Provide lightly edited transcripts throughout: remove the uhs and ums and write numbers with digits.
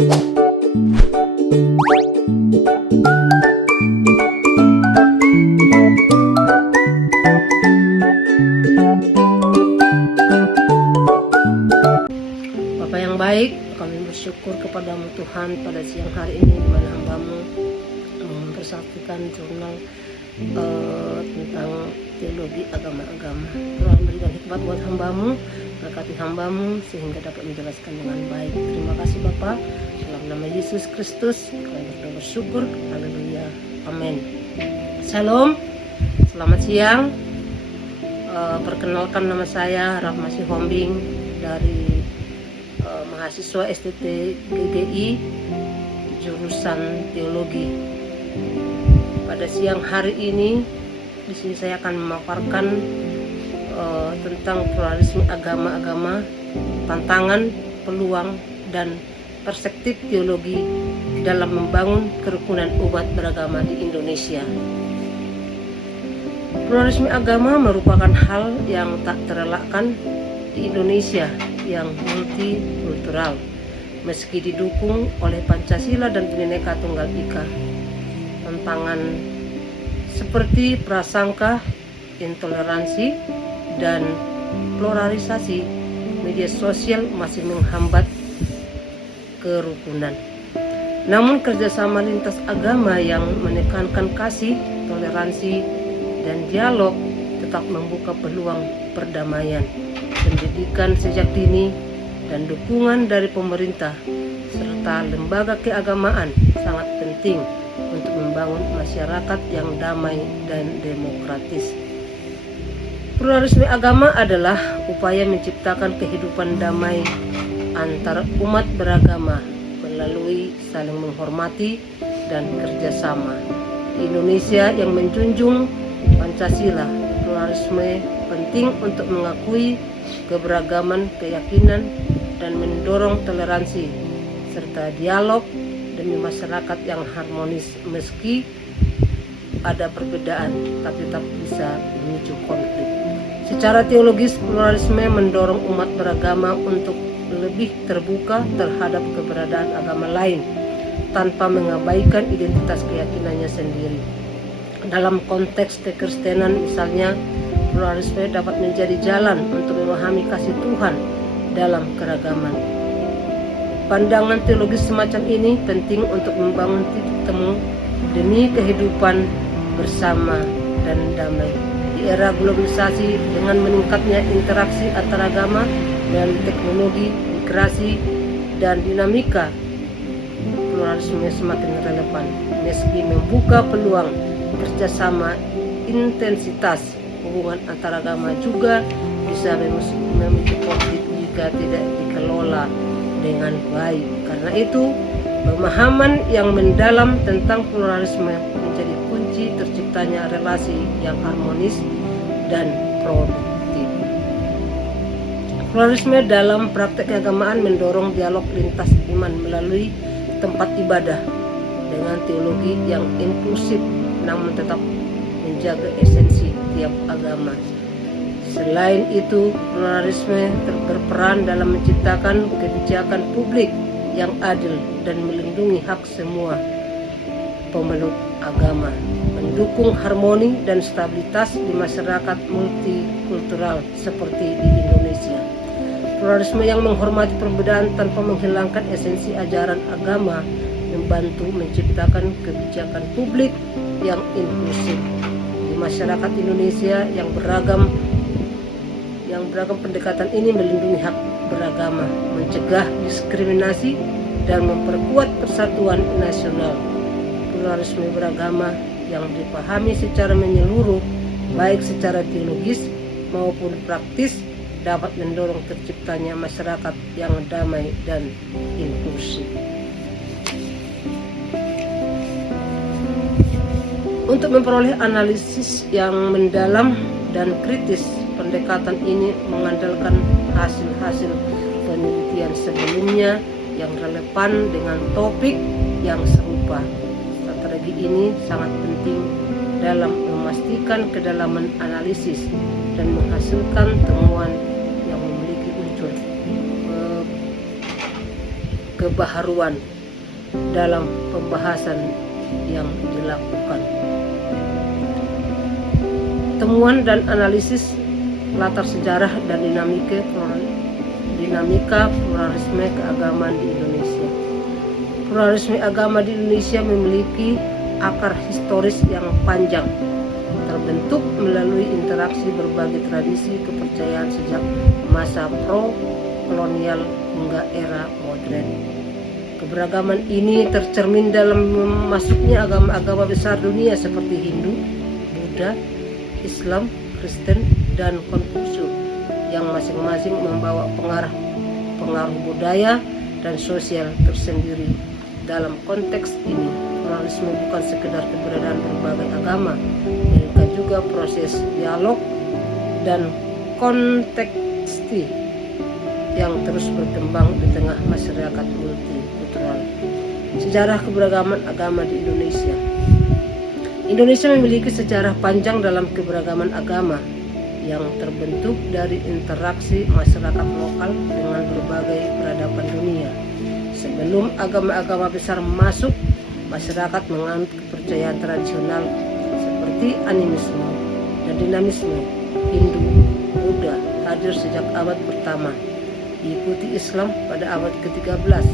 Bapa yang baik, kami bersyukur kepadamu Tuhan pada siang hari ini di mana hamba-Mu mempersaksikan jurnal tentang teologi agama-agama. Tuhan berikan hikmat buat hamba-Mu, berkati hamba-Mu sehingga dapat menjelaskan dengan baik. Terima kasih Bapa, dalam nama Yesus Kristus kami berdoa bersyukur. Haleluya, amin. Shalom, selamat siang. Perkenalkan, nama saya Rahma Sihombing dari mahasiswa STT GGI jurusan teologi. Pada siang hari ini di sini saya akan memaparkan tentang pluralisme agama-agama, tantangan, peluang, dan perspektif teologi dalam membangun kerukunan umat beragama di Indonesia. Pluralisme agama merupakan hal yang tak terelakkan di Indonesia yang multikultural, meski didukung oleh Pancasila dan Bhinneka Tunggal Ika. Tantangan seperti prasangka, intoleransi, dan polarisasi media sosial masih menghambat kerukunan. Namun kerjasama lintas agama yang menekankan kasih, toleransi, dan dialog tetap membuka peluang perdamaian. Pendidikan sejak dini dan dukungan dari pemerintah serta lembaga keagamaan sangat penting untuk membangun masyarakat yang damai dan demokratis. Pluralisme agama adalah upaya menciptakan kehidupan damai antar umat beragama melalui saling menghormati dan kerjasama. Di Indonesia yang menjunjung Pancasila, pluralisme penting untuk mengakui keberagaman keyakinan dan mendorong toleransi serta dialog demi masyarakat yang harmonis meski ada perbedaan tapi tetap bisa memicu konflik. Secara teologis, pluralisme mendorong umat beragama untuk lebih terbuka terhadap keberadaan agama lain tanpa mengabaikan identitas keyakinannya sendiri. Dalam konteks kekristenan misalnya, pluralisme dapat menjadi jalan untuk memahami kasih Tuhan dalam keragaman. Pandangan teologis semacam ini penting untuk membangun titik temu demi kehidupan bersama dan damai. Di era globalisasi dengan meningkatnya interaksi antar agama melalui teknologi, migrasi, dan dinamika, pluralisme semakin relevan meski membuka peluang kerjasama. Intensitas hubungan antar agama juga bisa memicu konflik jika tidak dikelola dengan baik. Karena itu, pemahaman yang mendalam tentang pluralisme menjadi kunci terciptanya relasi yang harmonis dan produktif. Pluralisme dalam praktek keagamaan mendorong dialog lintas iman melalui tempat ibadah dengan teologi yang inklusif namun tetap menjaga esensi tiap agama. Selain itu, pluralisme berperan dalam menciptakan kebijakan publik yang adil dan melindungi hak semua pemeluk agama, mendukung harmoni dan stabilitas di masyarakat multikultural seperti di Indonesia. Pluralisme yang menghormati perbedaan tanpa menghilangkan esensi ajaran agama membantu menciptakan kebijakan publik yang inklusif di masyarakat Indonesia yang beragam pendekatan ini melindungi hak beragama, mencegah diskriminasi, dan memperkuat persatuan nasional. Pluralisme beragama yang dipahami secara menyeluruh, baik secara teologis maupun praktis, dapat mendorong terciptanya masyarakat yang damai dan inklusif. Untuk memperoleh analisis yang mendalam dan kritis, pendekatan ini mengandalkan hasil-hasil penelitian sebelumnya yang relevan dengan topik yang serupa. Strategi ini sangat penting dalam memastikan kedalaman analisis dan menghasilkan temuan yang memiliki unsur kebaharuan dalam pembahasan yang dilakukan. Temuan dan analisis latar sejarah dan dinamika pluralisme keagamaan di Indonesia. Pluralisme agama di Indonesia memiliki akar historis yang panjang, terbentuk melalui interaksi berbagai tradisi kepercayaan sejak masa pro-kolonial hingga era modern. Keberagaman ini tercermin dalam masuknya agama-agama besar dunia seperti Hindu, Buddha, Islam, Kristen, dan Konfusius yang masing-masing membawa pengaruh budaya dan sosial tersendiri. Dalam konteks ini, pluralisme bukan sekedar keberadaan berbagai agama, melainkan juga proses dialog dan konteksti yang terus berkembang di tengah masyarakat multikultural. Sejarah keberagaman agama di Indonesia. Indonesia memiliki sejarah panjang dalam keberagaman agama yang terbentuk dari interaksi masyarakat lokal dengan berbagai peradaban dunia. Sebelum agama-agama besar masuk, masyarakat menganut kepercayaan tradisional seperti animisme dan dinamisme. Hindu, Buddha hadir sejak abad pertama, diikuti Islam pada abad ke-13,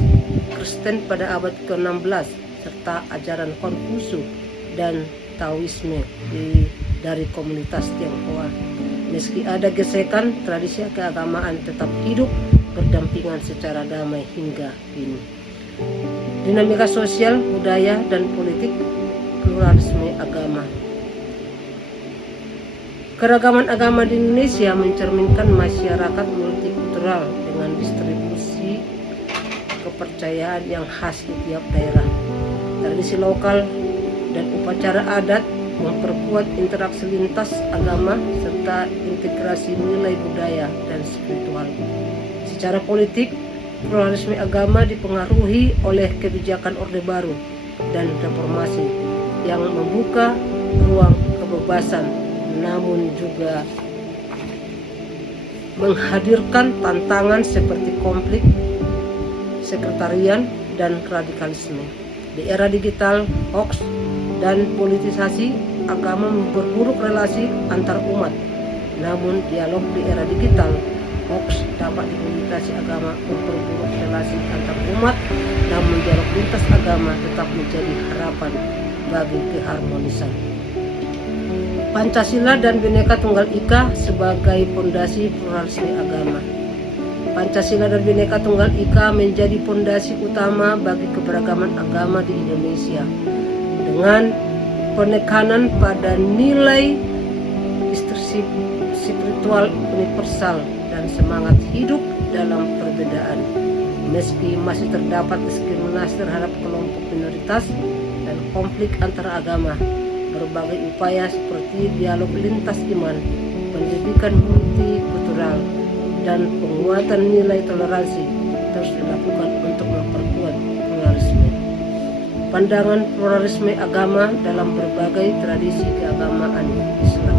Kristen pada abad ke-16, serta ajaran Konfusius dan Taoisme dari komunitas Tionghoa. Meski ada gesekan, tradisi keagamaan tetap hidup berdampingan secara damai hingga kini. Dinamika sosial, budaya, dan politik pluralisme agama. Keragaman agama di Indonesia mencerminkan masyarakat multikultural dengan distribusi kepercayaan yang khas di tiap daerah. Tradisi lokal dan upacara adat memperkuat interaksi lintas agama serta integrasi nilai budaya dan spiritual. Secara politik, pluralisme agama dipengaruhi oleh kebijakan Orde Baru dan reformasi yang membuka ruang kebebasan, namun juga menghadirkan tantangan seperti konflik, sekretarian, dan radikalisme. Di era digital, hoax, dan politisasi agama memperburuk relasi antar umat. Namun dialog di era digital, hoax dapat dipolitisasi agama memperburuk relasi antar umat. Namun dialog lintas agama tetap menjadi harapan bagi keharmonisan. Pancasila dan Bhinneka Tunggal Ika sebagai fondasi pluralisme agama. Pancasila dan Bhinneka Tunggal Ika menjadi fondasi utama bagi keberagaman agama di Indonesia dengan penekanan pada nilai spiritual universal dan semangat hidup dalam perbedaan. Meski masih terdapat diskriminasi terhadap kelompok minoritas dan konflik antara agama, berbagai upaya seperti dialog lintas iman, pendidikan multikultural, dan penguatan nilai toleransi terus dilakukan untuk memperkuat pluralisme. Pandangan pluralisme agama dalam berbagai tradisi keagamaan Islam.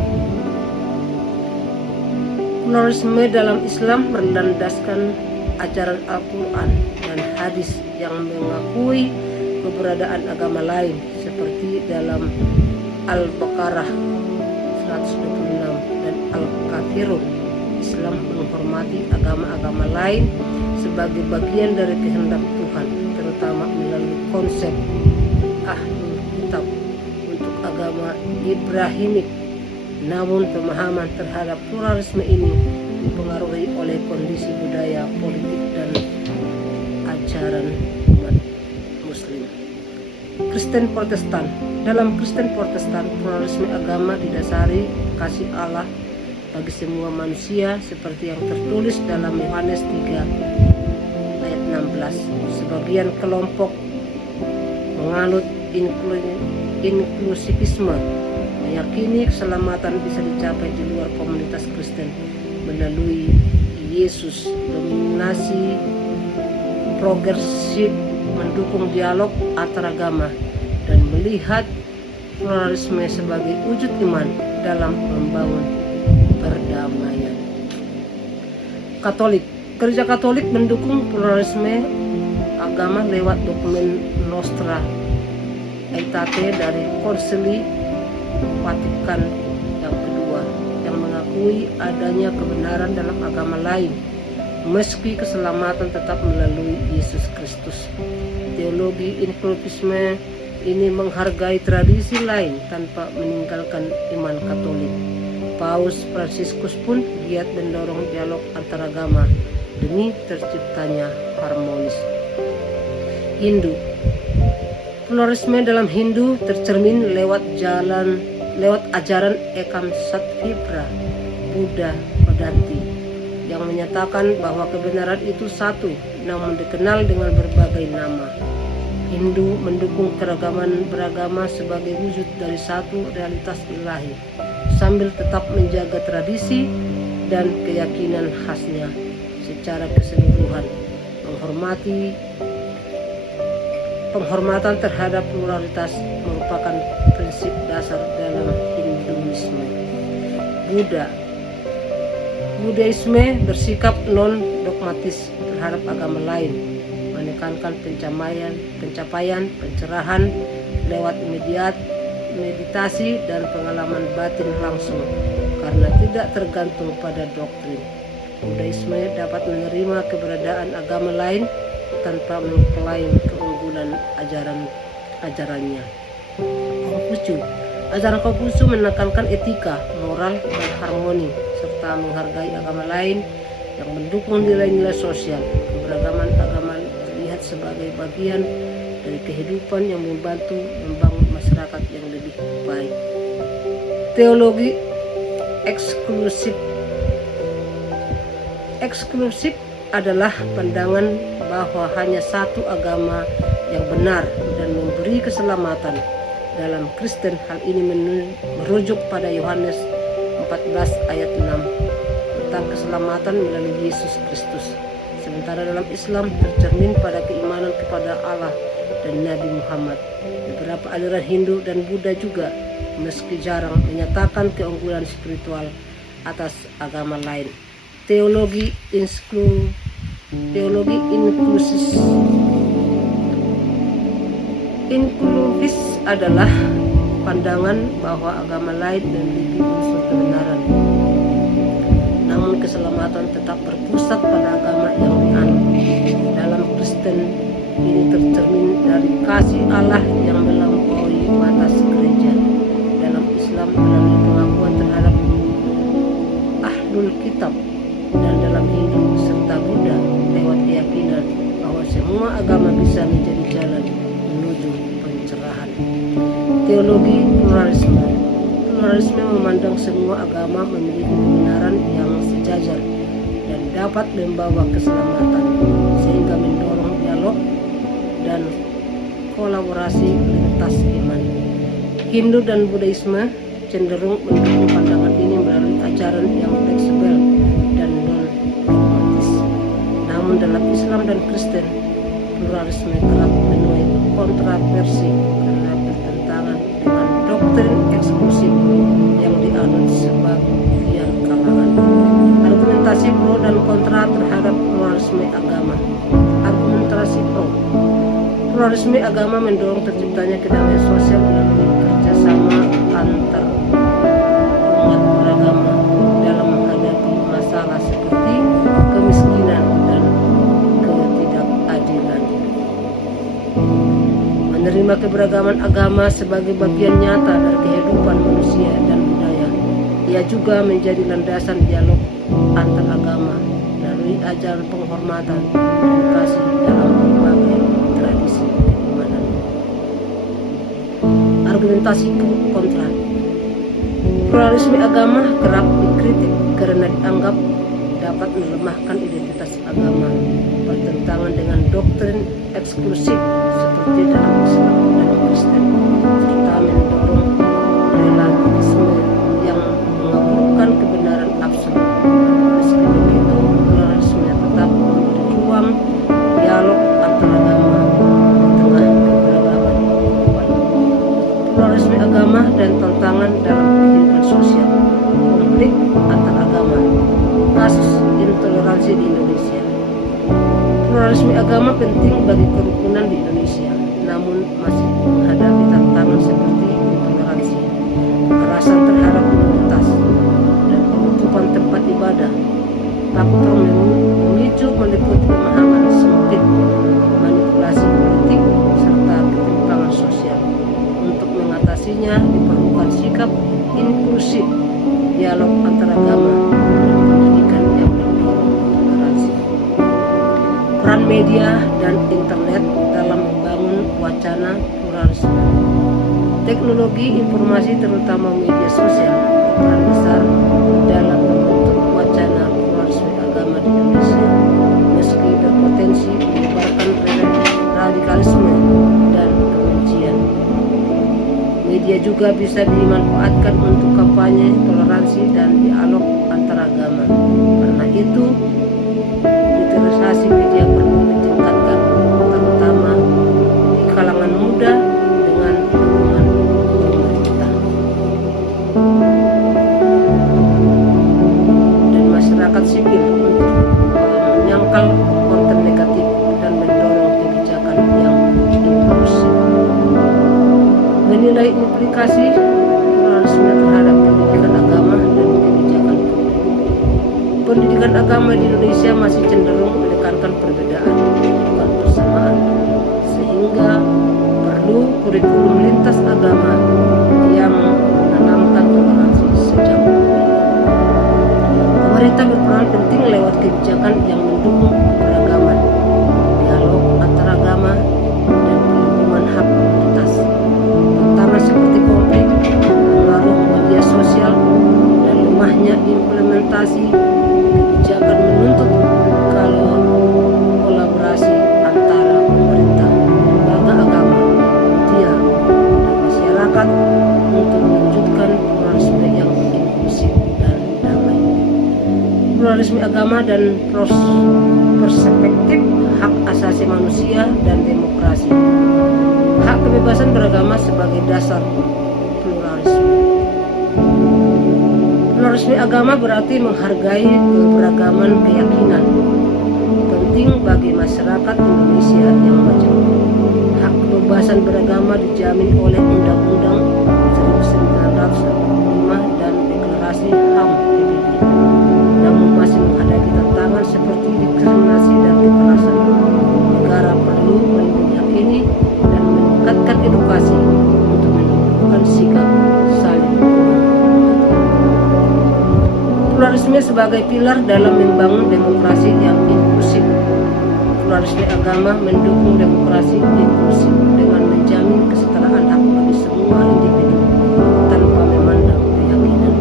Pluralisme dalam Islam berlandaskan ajaran Al-Quran dan hadis yang mengakui keberadaan agama lain seperti dalam Al-Baqarah 126 dan Al-Kafirun. Islam menghormati agama-agama lain sebagai bagian dari kehendak Tuhan, terutama melalui konsep Ahlul Kitab untuk agama Ibrahimik. Namun pemahaman terhadap pluralisme ini dipengaruhi oleh kondisi budaya, politik, dan ajaran umat Muslim. Kristen Protestan. Dalam Kristen Protestan, pluralisme agama didasari kasih Allah bagi semua manusia seperti yang tertulis dalam Yohanes 3 ayat 16. Sebagian kelompok menganut inklusivisme, meyakini keselamatan bisa dicapai di luar komunitas Kristen melalui Yesus. Dominasi progresif mendukung dialog antaragama dan melihat pluralisme sebagai wujud iman dalam membangun perdamaian. Katolik. Gereja Katolik mendukung pluralisme agama lewat dokumen Nostra Aetate dari Konsili Vatikan yang kedua yang mengakui adanya kebenaran dalam agama lain meski keselamatan tetap melalui Yesus Kristus. Teologi inklusivisme ini menghargai tradisi lain tanpa meninggalkan iman Katolik. Paus Fransiskus pun giat mendorong dialog antaragama demi terciptanya harmonis. Hindu. Pluralisme dalam Hindu tercermin lewat ajaran Ekam Satvipra Buddha Vedanti yang menyatakan bahwa kebenaran itu satu namun dikenal dengan berbagai nama. Hindu mendukung keragaman beragama sebagai wujud dari satu realitas ilahi sambil tetap menjaga tradisi dan keyakinan khasnya secara keseluruhan. Penghormatan terhadap pluralitas merupakan prinsip dasar dalam Hinduisme. Buddhisme bersikap non-dogmatis terhadap agama lain, menekankan pencapaian pencerahan lewat meditasi dan pengalaman batin langsung karena tidak tergantung pada doktrin. Buddhisme dapat menerima keberadaan agama lain tanpa mengklaim keunggulan ajarannya. Ajaran Konfusius menekankan etika, moral, dan harmoni serta menghargai agama lain yang mendukung nilai-nilai sosial. Keberagaman agama dilihat sebagai bagian dari kehidupan yang membantu membangun masyarakat yang lebih baik. Teologi eksklusif adalah pandangan bahwa hanya satu agama yang benar dan memberi keselamatan. Dalam Kristen hal ini merujuk pada Yohanes 14 ayat 6 tentang keselamatan melalui Yesus Kristus. Sementara dalam Islam tercermin pada keimanan kepada Allah dan Nabi Muhammad. Beberapa aliran Hindu dan Buddha juga meski jarang menyatakan keunggulan spiritual atas agama lain. Teologi inklusivis adalah pandangan bahwa agama lain memiliki unsur kebenaran, namun keselamatan tetap berpusat pada agama yang dianut. Dalam Kristen ini tercermin dari kasih Allah yang melampaui batas gereja. Dalam Islam melalui pengakuan terhadap Ahlul Kitab, dan dalam Hindu serta Buddha lewat keyakinan bahwa semua agama bisa menjadi jalan menuju pencerahan. Teologi pluralisme memandang semua agama memiliki kebenaran yang sejajar dan dapat membawa keselamatan, sehingga mendorong dialog dan kolaborasi lintas iman. Hindu dan Buddhisme cenderung mendukung pandangan ini melalui ajaran yang fleksibel dan non-dogmatis. Namun dalam Islam dan Kristen, pluralisme kerap menuai kontroversi karena bertentangan dengan doktrin eksklusif yang dianut sebagian kalangan. Argumentasi pro dan kontra terhadap pluralisme agama. Argumentasi pro. Pluralisme agama mendorong terciptanya kedamaian sosial melalui kerjasama antar umat beragama dalam menghadapi masalah seperti kemiskinan dan ketidakadilan. Menerima keberagaman agama sebagai bagian nyata dari kehidupan manusia dan budaya. Ia juga menjadi landasan dialog antar agama melalui ajaran penghormatan dan kasih dalam berbagai tradisi keimanan. Argumentasi kontra. Pluralisme agama kerap dikritik karena dianggap dapat melemahkan identitas agama, bertentangan dengan doktrin eksklusif seperti dalam Islam dan Kristen, serta mendorong relativisme yang mengaburkan kebenaran absolut. Meski begitu, pluralisme tetap memberi ruang dialog antaragama di tengah keberagaman global. Pluralisme agama dan tantangan dalam kehidupan sosial. Konflik antaragama. Kasus intoleransi di Indonesia. Pluralisme agama penting bagi kerukunan di Indonesia, namun masih menghadapi tantangan seperti intoleransi, kekerasan terhadap minoritas, dan penutupan tempat ibadah. Faktor memicu meliputi pemahaman sempit, manipulasi politik, serta ketimpangan sosial. Untuk mengatasinya diperlukan sikap inklusif, dialog antaragama, dan pendidikan yang mendorong toleransi. Peran media dan internet dalam membangun wacana pluralisme. Teknologi informasi terutama media sosial berperan besar dalam membentuk wacana pluralisme agama di Indonesia, meski berpotensi menyebarkan radikalisme dan kebencian. Media juga bisa dimanfaatkan untuk kampanye toleransi dan dialog antaragama. Karena itu, literasi media perlu ditingkatkan, terutama di kalangan muda dengan dukungan pemerintah dan masyarakat sipil untuk menyangkal konten negatif dan mendorong kebijakan yang inklusif. Menilai implikasi pluralisme terhadap pendidikan agama dan kebijakan publik. Pendidikan agama di Indonesia masih cenderung menekankan perbedaan, bukan persamaan, sehingga perlu kurikulum lintas agama yang menanamkan toleransi sejak dini. Pemerintah berperan penting lewat kebijakan yang mendukung keberagaman, dialog antaragama, dan perlindungan hak minoritas. Tantangan seperti konflik, pengaruh media sosial, dan lemahnya implementasi kebijakan menuntut kalau kolaborasi antara pemerintah, lembaga agama, media, dan masyarakat untuk mewujudkan pluralisme yang inklusif dan damai. Pluralisme agama dan perspektif hak asasi manusia dan demokrasi. Hak kebebasan beragama sebagai dasar pluralisme. Pluralisme agama berarti menghargai keberagaman keyakinan. Penting bagi masyarakat Indonesia yang majemuk. Hak kebebasan beragama dijamin oleh Undang-Undang 1945 dan Deklarasi HAM PBB. Namun masih menghadapi tantangan seperti diskriminasi dan kekerasan. Negara perlu meyakini dan meningkatkan edukasi untuk menunjukkan sikap saling menghormati. Pluralisme sebagai pilar dalam membangun demokrasi yang inklusif. Pluralisme agama mendukung demokrasi inklusif dengan menjamin kesetaraan hak bagi semua individu tanpa memandang keyakinan.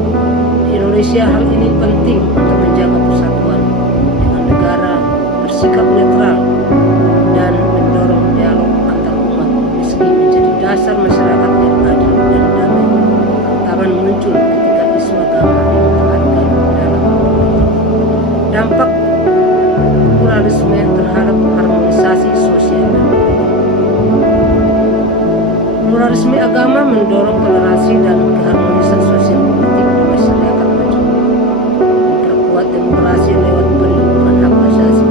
Di Indonesia hal ini penting untuk menjaga persatuan dengan negara bersikap netral dan mendorong dialog antarumat meski menjadi dasar masyarakat yang adil dan damai. Tantangan muncul ketika isu agama dipertahankan dalam politik. Dampak pluralisme terhadap harmonisasi sosial dan politik. Pluralisme agama mendorong toleransi dan keharmonisan sosial politik di masyarakat majemuk, memperkuat demokrasi lewat perlindungan hak asasi,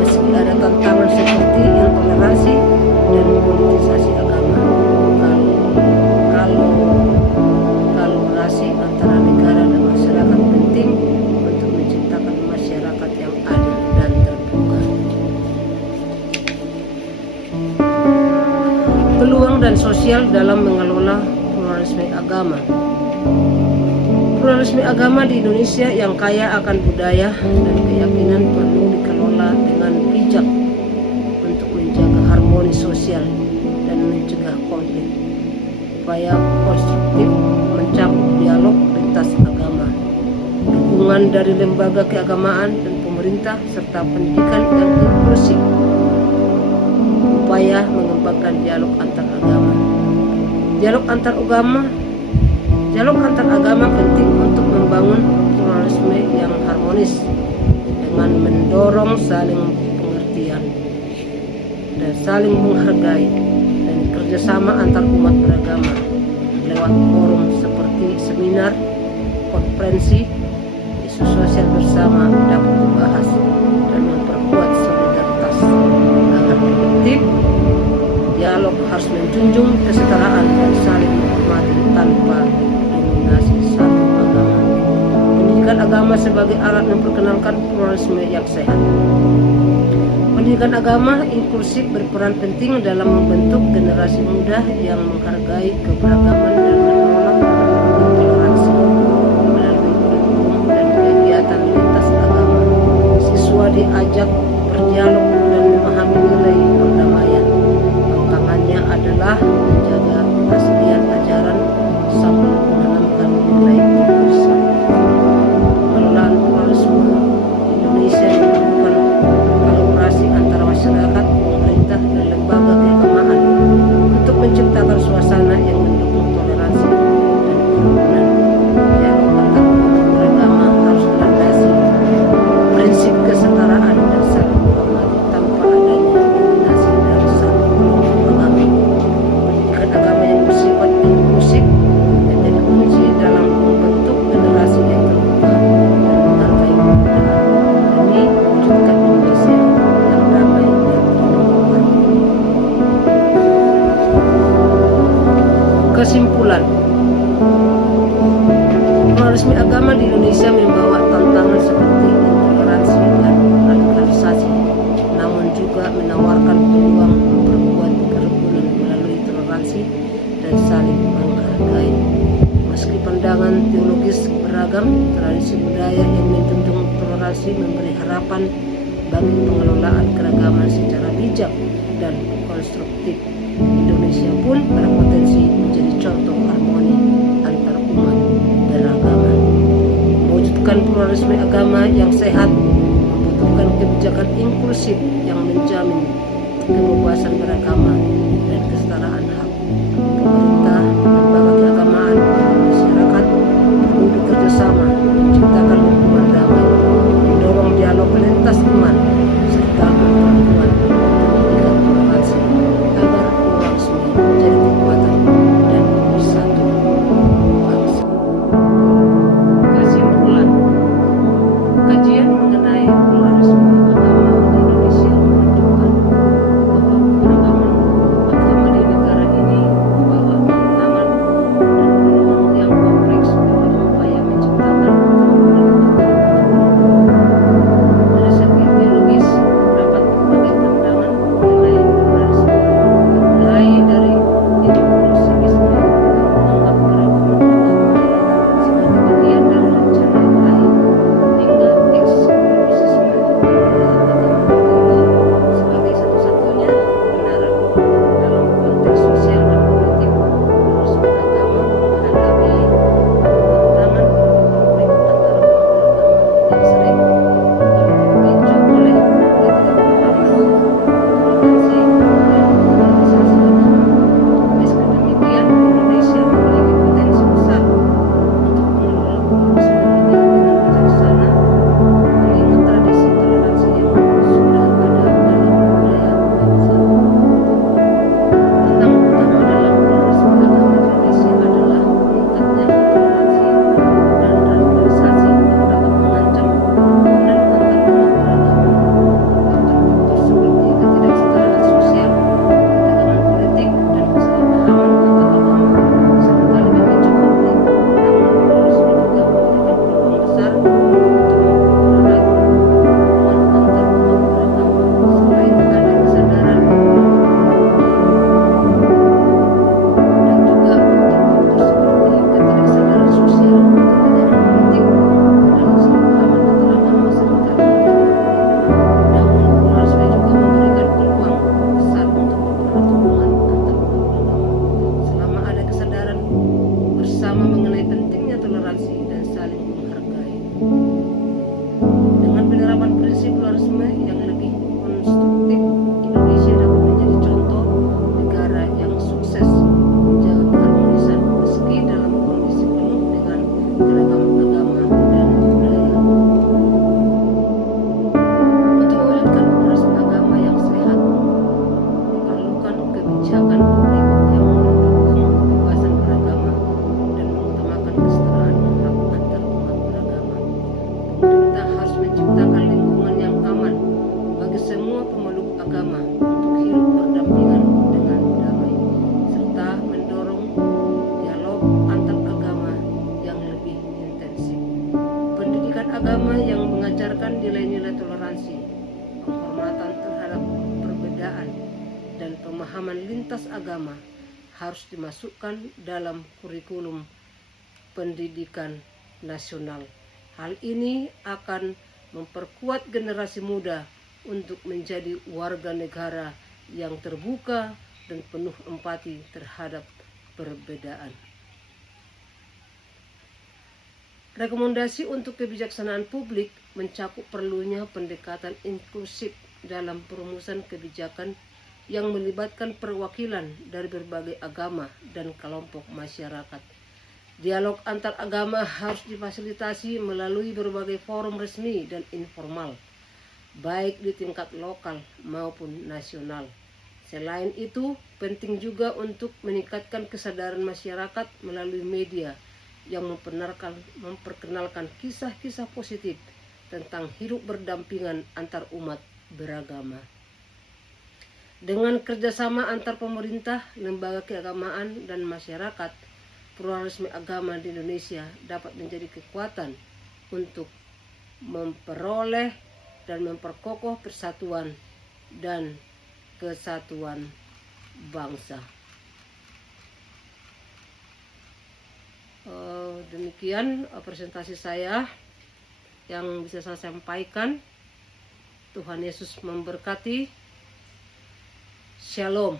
meski ada tantangan seperti intoleransi dan politisasi agama. Kolaborasi antara negara dan masyarakat penting untuk menciptakan masyarakat yang adil dan terbuka. Peluang dan sosial dalam mengelola pluralisme agama. Pluralisme agama di Indonesia yang kaya akan budaya dan keyakinan perlu dikelola dengan bijak untuk menjaga harmoni sosial dan mencegah konflik. Upaya konstruktif mencakup dialog lintas agama, dukungan dari lembaga keagamaan dan pemerintah, serta pendidikan yang inklusif. Upaya mengembangkan dialog antar agama. Dialog antar agama penting untuk membangun pluralisme yang harmonis dengan mendorong saling pengertian dan saling menghargai dan kerjasama antar umat beragama lewat forum seperti seminar, konferensi, isu sosial bersama dapat dibahas dan memperkuat solidaritas konstruktif. Dialog harus menjunjung kesetaraan dan saling menghormati tanpa dominasi satu agama. Pendidikan agama sebagai alat memperkenalkan pluralisme yang sehat. Pendidikan agama inklusif berperan penting dalam membentuk generasi muda yang menghargai keberagaman dan menolak intoleransi. Melalui kurikulum dan kegiatan lintas agama, siswa diajak berdialog dan memahami nilai perdamaian. Tantangannya adalah menjaga keaslian ajaran sambil menanamkan nilai universal. Pengelolaan pluralisme Indonesia diperlukan kolaborasi antara masyarakat, pemerintah, dan lembaga keagamaan untuk menciptakan suasana yang mendukung toleransi dan kerukunan. Dialog antar umat beragama harus dilandasi prinsip kesetaraan dan saling menghormati tanpa adanya dominasi dari satu agama. Pendidikan agama yang bersifat inklusif menjadi kunci dalam membentuk generasi yang terbuka dan menghargai perbedaan demi mewujudkan Indonesia yang damai dan penuh harmoni. Kesimpulan, pluralisme agama di Indonesia membawa tantangan seperti intoleransi dan radikalisasi, namun juga menawarkan peluang memperkuat kerukunan melalui toleransi dan saling menghargai. Meski pandangan teologis beragam, tradisi budaya yang menjunjung toleransi memberi harapan bagi pengelolaan keragaman secara bijak dan konstruktif. Indonesia pun berpotensi menjadi contoh harmoni antar umat beragama. Mewujudkan pluralisme agama yang sehat membutuhkan kebijakan inklusif yang menjamin kebebasan beragama dan kesetaraan hak. Pemerintah, lembaga keagamaan, masyarakat perlu bekerjasama menciptakan lingkungan damai, mendorong dialog lintas umat, serta memperkuat pendidikan toleransi agar pluralisme menjadi kekuatan dan bersatu bangsa. Kesimpulan, kajian mengenai pluralisme agama di Indonesia menunjukkan bahwa keragaman pemahaman lintas agama harus dimasukkan dalam kurikulum pendidikan nasional. Hal ini akan memperkuat generasi muda untuk menjadi warga negara yang terbuka dan penuh empati terhadap perbedaan. Rekomendasi untuk kebijaksanaan publik mencakup perlunya pendekatan inklusif dalam perumusan kebijakan yang melibatkan perwakilan dari berbagai agama dan kelompok masyarakat. Dialog antar agama harus difasilitasi melalui berbagai forum resmi dan informal, baik di tingkat lokal maupun nasional. Selain itu, penting juga untuk meningkatkan kesadaran masyarakat melalui media yang memperkenalkan kisah-kisah positif tentang hidup berdampingan antar umat beragama. Dengan kerjasama antar pemerintah, lembaga keagamaan, dan masyarakat, pluralisme agama di Indonesia dapat menjadi kekuatan untuk memperoleh dan memperkokoh persatuan dan kesatuan bangsa. Demikian presentasi saya yang bisa saya sampaikan. Tuhan Yesus memberkati. Shalom.